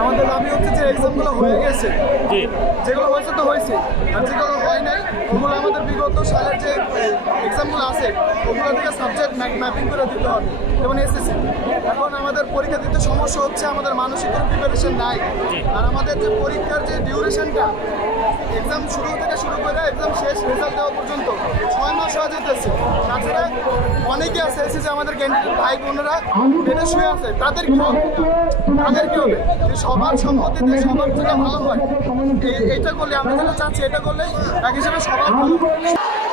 আমাদের দাবি হচ্ছে যে এক্সামগুলো হয়ে গেছে, যেগুলো হয়েছে তো হয়েছে, আর যেগুলো হয় নাই ওগুলো আমাদের বিগত সালের যে এক্সামগুলো আছে ওগুলো থেকে সাবজেক্ট ম্যাপিং করে দিতে হবে। যেমন এসএসসি, এখন আমাদের পরীক্ষা দিতে সমস্যা হচ্ছে, আমাদের মানসিক কোনো প্রিপারেশন নাই। আর আমাদের যে পরীক্ষার যে ডিউরেশনটা এক্সাম শুরু থেকে শুরু করে এক্সাম শেষ রেজাল্ট দেওয়া পর্যন্ত 6 মাস হয়ে যেতেছে। তাছাড়া অনেকে আছে যে আমাদের ভাই বোনেরা বেডে শুয়ে আছে, তাদের কি হবে? সবার সম্মতিতে সবার যেটা ভালো হয়, এইটা করলে আমরা যেটা চাচ্ছি, এটা করলে এক হিসেবে সবার ভালো হয়।